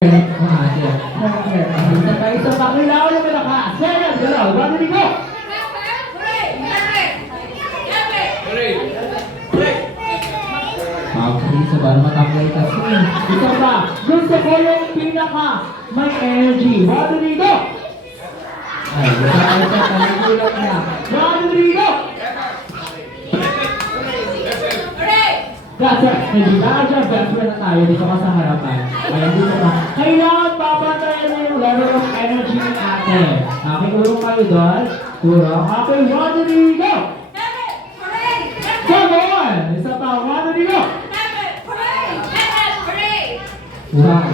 Isa tayo sa pakilaw na malakas. Seven, galaw. One, two, go! Okay, so para matapos kasi. Isa pa, gusto ko yung pinaka may energy. One, two, go! Ay, isa tayo sa paligulat niya. One, two, go! Kasi, hindi na dyan, best friend na tayo dito ka sa harapan. Ayan, dito ka. Kailangan papantayan mo yung level of energy ni ate. Okay, urong kayo doon. Urong. Okay, one, two, go! Come on! Isa pa, one, two, go! Wow!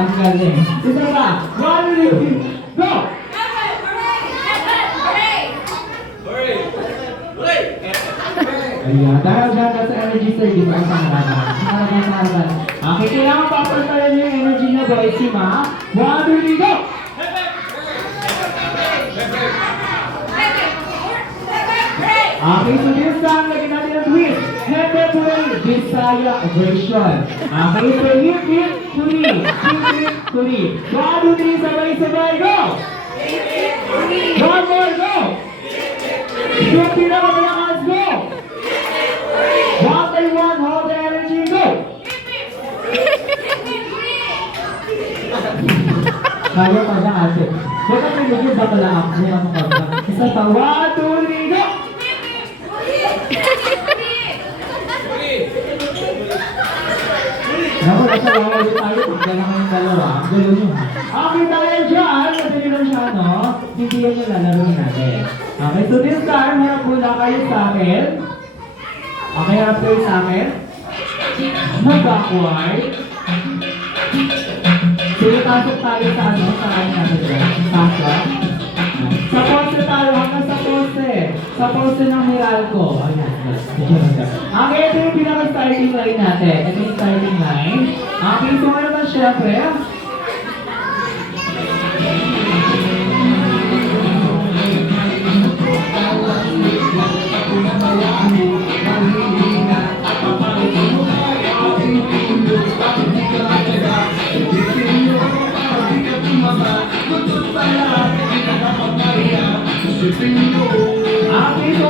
Ang galing. Isa pa, one, two, go! Ayan, dahil dyan ka sa energy sir, di ba ang pangarapan? Okay, kailangan papantayan niyo yung energy niyo, boys, si Ma. One, two, go! Okay, so this time, lagyan natin ang twist. Hepe Puri, Bisaya version. Okay, so hip, hip, puri. Hip, hip, puri. One, two, three, sabay-sabay, go! One more, go! Yung pinakamalakas, go! One by one, hold the energy, go! Kaya pa na ate. Huwag kang nilagyan ba pala ako niya ang mga. Isa pa, one, two, three, go! Naku, nasa lalaro tayo. Pagdala kayong dalawa. Ang galo nyo. Okay, tayo dyan. Madali lang siya, no? Hindi yan yung lalaroin natin. Okay, so this time, harap muna kayo sa akin. Okay, harap kayo sa akin. Mag-backward. Sige, pasok tayo sa ano, sa kain natin dyan. Pasok. Sa pose tayo, hanggang sa pose. Sa pose ng Meralco. Ayan, okay, ito yung pinaka-starting line natin. Ito yung starting line. Okay, so ngayon naman syempre, okay, so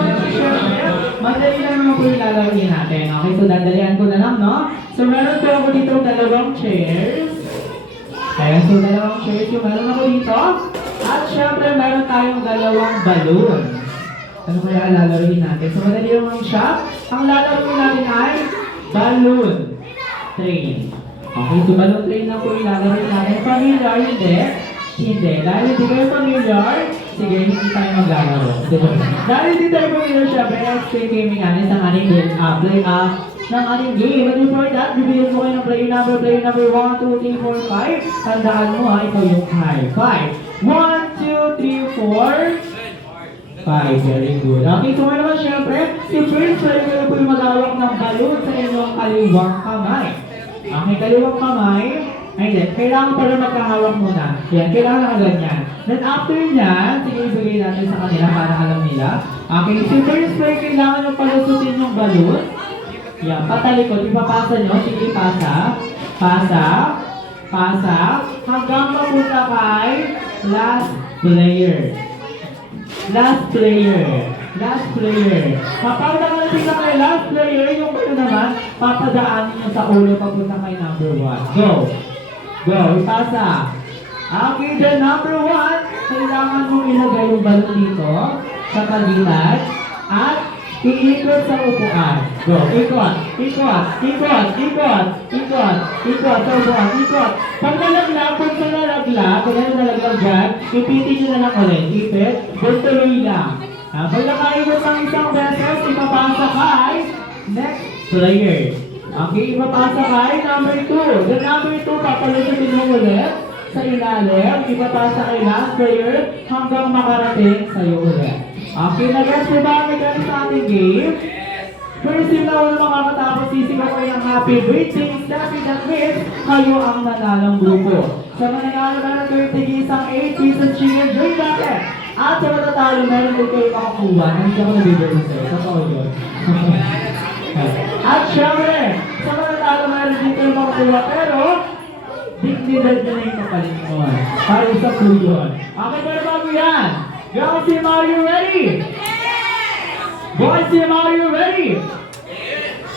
madali lang naman po yung lalawin natin. Okay, so dadalihan ko na lang, no? So meron po ako dito dalawang chairs. Ayan, so dalawang chairs yung meron ako dito. At syempre meron tayong dalawang balloon. Ano kaya lalaroin natin? So madali lang siya. Ang lalaroin natin ay balloon train. Okay, so balloon train na po yung lalaroin natin. Familiar, hindi? Hindi. Dahil hindi kayo familiar, sige, hindi tayo maglalaro. Dahil hindi tayo familiar siya, pero explain gaming natin sa ating play ng ating game. But before that, bibigyan ko kayo ng player number 1, 2, 3, 4, 5. Tandaan mo ha, ikaw yung high. 5. 1, 2, 3, 4, 5. Very good. Okay, so naman syempre, si Prince, pwede kayo po yung mag-awak ng balloon sa inyong kaliwang kamay. Okay, kaliwang kamay. Ay, hindi. Kailangan pala magkahawak muna. Yan, kailangan nakaganyan. Then after niyan, sige ibigay natin sa kanila para alam nila. Okay, si Prince, kailangan nyo palusutin yung balloon. Yan, patalikod. Ipapasa nyo. Sige, pasa. Pasa. Pasa. Hanggang mapunta kay last player. Last player. Last player. Kapag nakalating na kay last player, yung ano naman, papadaanin nyo sa ulo papunta kay number 1. Go! Go! Ipasa! Okay, then number 1, kailangan mong ilagay yung balon dito sa pagitan at iikot sa upuan. Go! Ikot! Ikot! Ikot! Ikot! Ikot! Ikot! Sa upuan! Ikot! Pag nalaglag, kung sa nalaglag, kung ano nalaglag dyan, ipitin nyo na lang ulit. Ipit, tuloy lang. Pag nakaikot ng isang beses, ipapasa kay next player. Okay, ipapasa kay number 2. Then number 2, papalusutin mo ulit sa ilalim. Ipapasa kay last player hanggang makarating sa'yo ulit. Okay, nag-guess mo ba ang mechanics sa ating game? First team na wala makakatapos, sisigaw kayo ng happy birthday. Happy that means kayo ang nanalong grupo. Sa mananalo na ng 30 isang 8-piece chicken joy natin. At sa matatalo, meron din kayo makakuha. Hindi ako nabibigay sa'yo. Totoo yun. At syempre, sa matatalo, meron din kayo makakuha. Pero, consider nyo na yung kapalit mo. Para isa po yun. Okay, pero bago yan. Girls team, are you ready? Boys team, are you ready?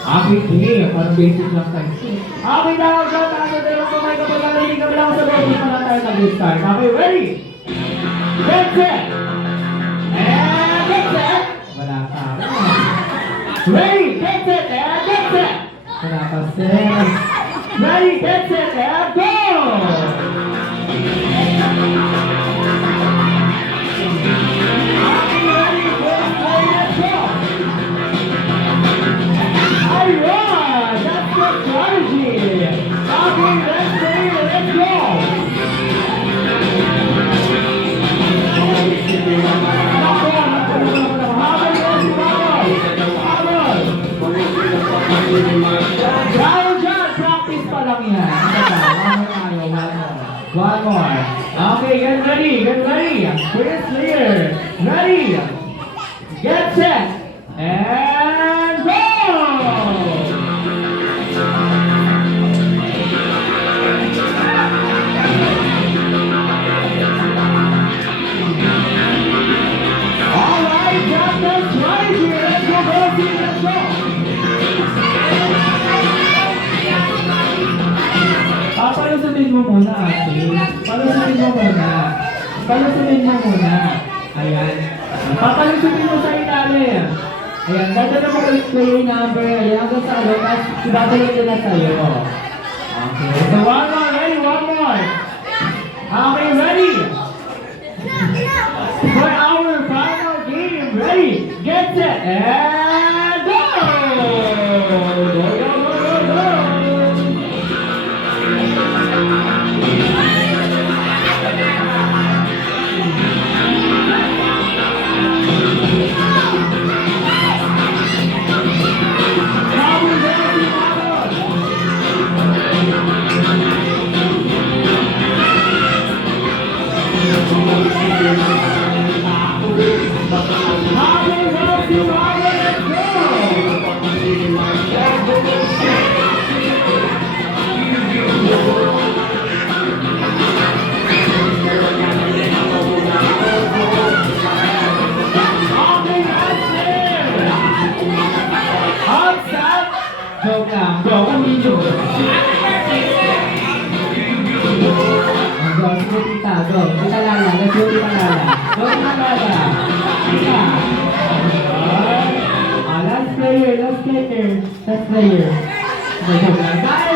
Okay, okay. Parang basic lang tayo. Okay, now, shot. Ano tayo kung may kapag-alali kami lang sa loob. Para tayo nag-start. Okay, ready? Get set! And get set! Wala pa. Ready, get set, and get set! Wala pa, set. Ready, get set, and go! Okay, ready, let's go! Alright, that's the strategy. Okay, let's go. Practice pa lang yan. One more. Okay, get ready. First layer. Ready. Get set. And go! Alright, that's the strategy. Let's go, let's go. Palusubin mo muna, ate. Palusubin mo muna. Ayan. Papalusubin mo sa ilalim. Ayan, dadala mo ulit ko yung number. Ayan, hanggang sa ulo, tapos ibabalik ko na sa'yo. Okay, so one more. Okay, ready? For our final game, ready? Get set, and go! Go! Joke lang. Go. Go, tita. Go. Tita Lala. Let's go, tita Lala. Go, tita Lala. Tita. Last player. Go, joke lang. Guys!